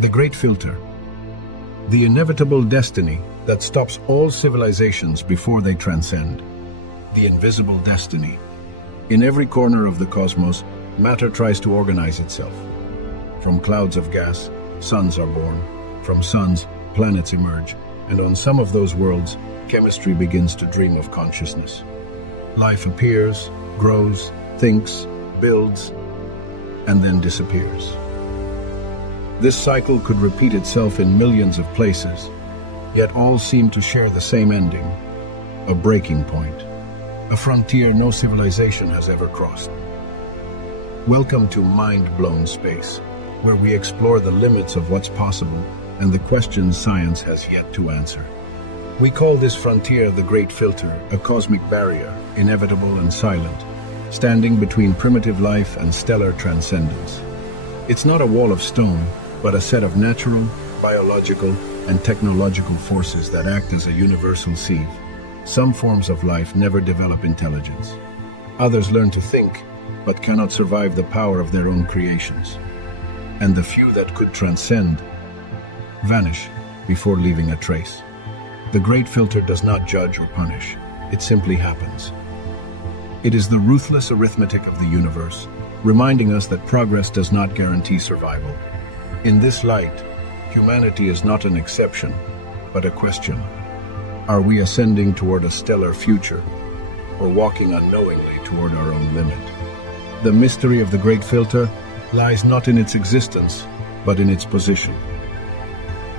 The Great Filter. The inevitable destiny that stops all civilizations before they transcend. The invisible destiny. In every corner of the cosmos, matter tries to organize itself. From clouds of gas, suns are born. From suns, planets emerge. And on some of those worlds, chemistry begins to dream of consciousness. Life appears, grows, thinks, builds, and then disappears. This cycle could repeat itself in millions of places, yet all seem to share the same ending, a breaking point, a frontier no civilization has ever crossed. Welcome to Mind-Blown Space, where we explore the limits of what's possible and the questions science has yet to answer. We call this frontier the Great Filter, a cosmic barrier, inevitable and silent, standing between primitive life and stellar transcendence. It's not a wall of stone, but a set of natural, biological, and technological forces that act as a universal sieve. Some forms of life never develop intelligence. Others learn to think, but cannot survive the power of their own creations. And the few that could transcend vanish before leaving a trace. The Great Filter does not judge or punish. It simply happens. It is the ruthless arithmetic of the universe, reminding us that progress does not guarantee survival. In this light, humanity is not an exception, but a question. Are we ascending toward a stellar future, or walking unknowingly toward our own limit? The mystery of the Great Filter lies not in its existence, but in its position.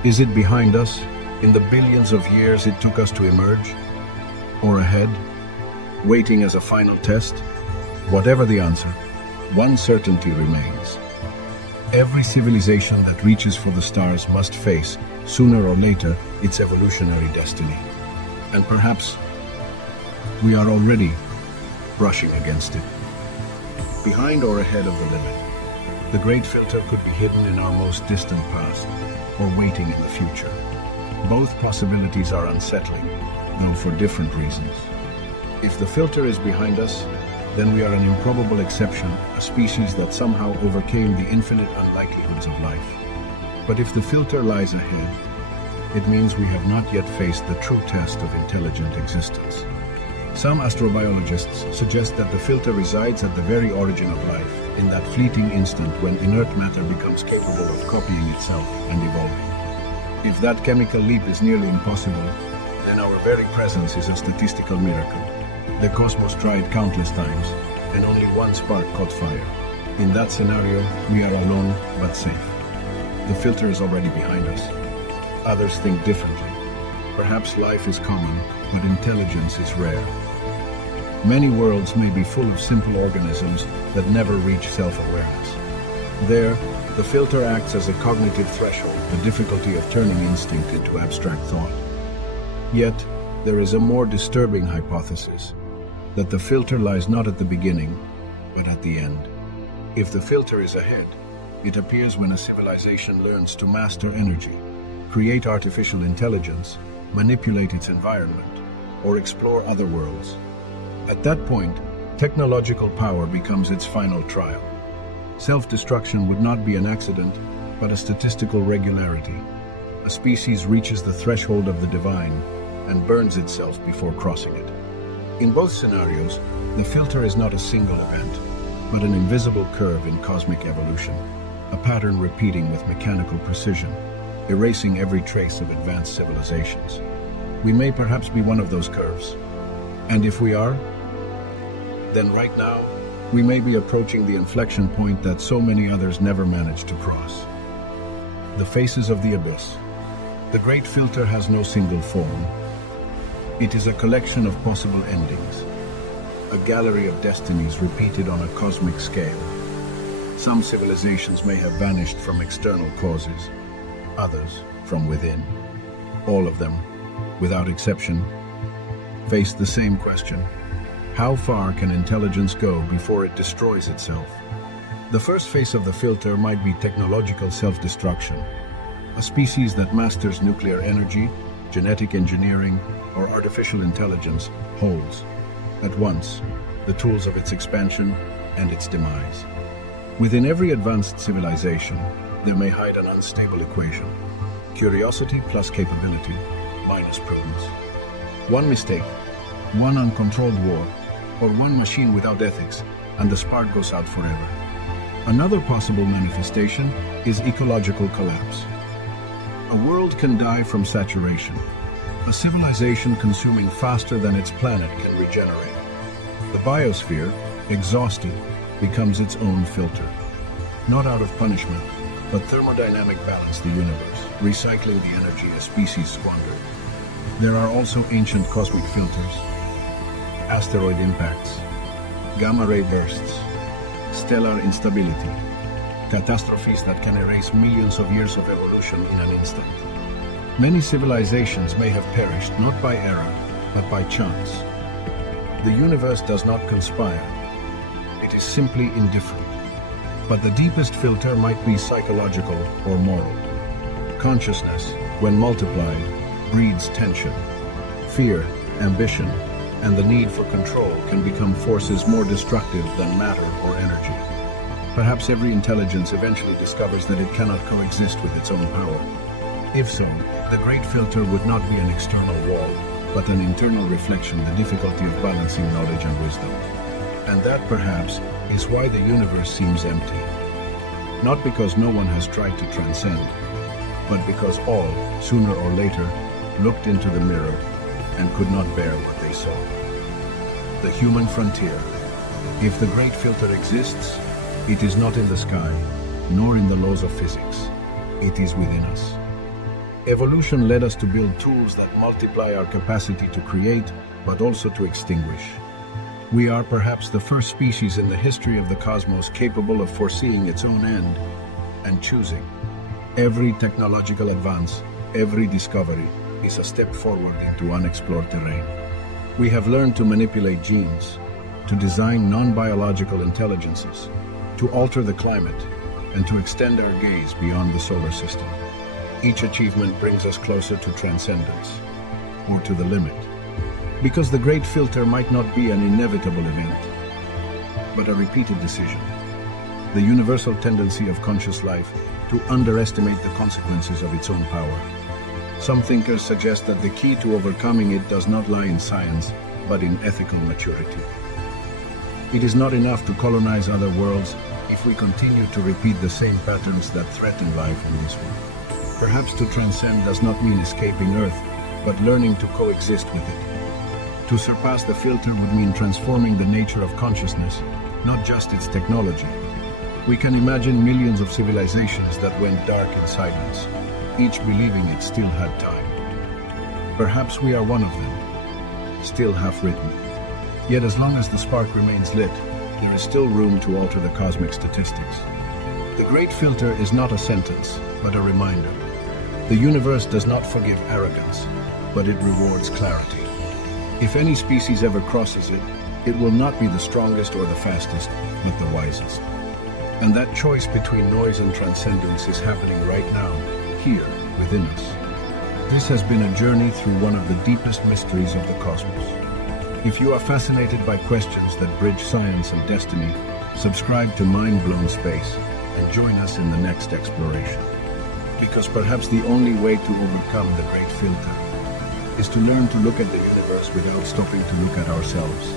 Is it behind us, in the billions of years it took us to emerge? Or ahead, waiting as a final test? Whatever the answer, one certainty remains. Every civilization that reaches for the stars must face, sooner or later, its evolutionary destiny. And perhaps we are already brushing against it. Behind or ahead of the limit, the Great Filter could be hidden in our most distant past, or waiting in the future. Both possibilities are unsettling, though for different reasons. If the filter is behind us, then we are an improbable exception, a species that somehow overcame the infinite unlikelihoods of life. But if the filter lies ahead, it means we have not yet faced the true test of intelligent existence. Some astrobiologists suggest that the filter resides at the very origin of life, in that fleeting instant when inert matter becomes capable of copying itself and evolving. If that chemical leap is nearly impossible, then our very presence is a statistical miracle. The cosmos tried countless times, and only one spark caught fire. In that scenario, we are alone but safe. The filter is already behind us. Others think differently. Perhaps life is common, but intelligence is rare. Many worlds may be full of simple organisms that never reach self-awareness. There, the filter acts as a cognitive threshold, the difficulty of turning instinct into abstract thought. Yet, there is a more disturbing hypothesis, that the filter lies not at the beginning, but at the end. If the filter is ahead, it appears when a civilization learns to master energy, create artificial intelligence, manipulate its environment, or explore other worlds. At that point, technological power becomes its final trial. Self-destruction would not be an accident, but a statistical regularity. A species reaches the threshold of the divine and burns itself before crossing it. In both scenarios, the filter is not a single event, but an invisible curve in cosmic evolution, a pattern repeating with mechanical precision, erasing every trace of advanced civilizations. We may perhaps be one of those curves. And if we are, then right now, we may be approaching the inflection point that so many others never managed to cross. The faces of the abyss. The Great Filter has no single form. It is a collection of possible endings, a gallery of destinies repeated on a cosmic scale. Some civilizations may have vanished from external causes, others from within. All of them, without exception, face the same question: how far can intelligence go before it destroys itself? The first phase of the filter might be technological self-destruction. A species that masters nuclear energy, genetic engineering, or artificial intelligence holds, at once, the tools of its expansion and its demise. Within every advanced civilization, there may hide an unstable equation. Curiosity plus capability minus prudence. One mistake, one uncontrolled war, or one machine without ethics, and the spark goes out forever. Another possible manifestation is ecological collapse. A world can die from saturation. A civilization consuming faster than its planet can regenerate. The biosphere, exhausted, becomes its own filter. Not out of punishment, but thermodynamic balance the universe, recycling the energy a species squandered. There are also ancient cosmic filters, asteroid impacts, gamma-ray bursts, stellar instability, catastrophes that can erase millions of years of evolution in an instant. Many civilizations may have perished not by error, but by chance. The universe does not conspire. It is simply indifferent. But the deepest filter might be psychological or moral. Consciousness, when multiplied, breeds tension. Fear, ambition, and the need for control can become forces more destructive than matter or energy. Perhaps every intelligence eventually discovers that it cannot coexist with its own power. If so, the great filter would not be an external wall, but an internal reflection, the difficulty of balancing knowledge and wisdom. And that, perhaps, is why the universe seems empty. Not because no one has tried to transcend, but because all, sooner or later, looked into the mirror and could not bear what they saw. The human frontier. If the great filter exists, it is not in the sky, nor in the laws of physics. It is within us. Evolution led us to build tools that multiply our capacity to create, but also to extinguish. We are perhaps the first species in the history of the cosmos capable of foreseeing its own end and choosing. Every technological advance, every discovery, is a step forward into unexplored terrain. We have learned to manipulate genes, to design non-biological intelligences, to alter the climate, and to extend our gaze beyond the solar system. Each achievement brings us closer to transcendence, or to the limit. Because the great filter might not be an inevitable event, but a repeated decision. The universal tendency of conscious life to underestimate the consequences of its own power. Some thinkers suggest that the key to overcoming it does not lie in science, but in ethical maturity. It is not enough to colonize other worlds if we continue to repeat the same patterns that threaten life in this one. Perhaps to transcend does not mean escaping Earth, but learning to coexist with it. To surpass the filter would mean transforming the nature of consciousness, not just its technology. We can imagine millions of civilizations that went dark in silence, each believing it still had time. Perhaps we are one of them, still half-written. Yet as long as the spark remains lit, there is still room to alter the cosmic statistics. The great filter is not a sentence, but a reminder. The universe does not forgive arrogance, but it rewards clarity. If any species ever crosses it, it will not be the strongest or the fastest, but the wisest. And that choice between noise and transcendence is happening right now, here, within us. This has been a journey through one of the deepest mysteries of the cosmos. If you are fascinated by questions that bridge science and destiny, subscribe to Mind Blown Space and join us in the next exploration. Because perhaps the only way to overcome the great filter is to learn to look at the universe without stopping to look at ourselves.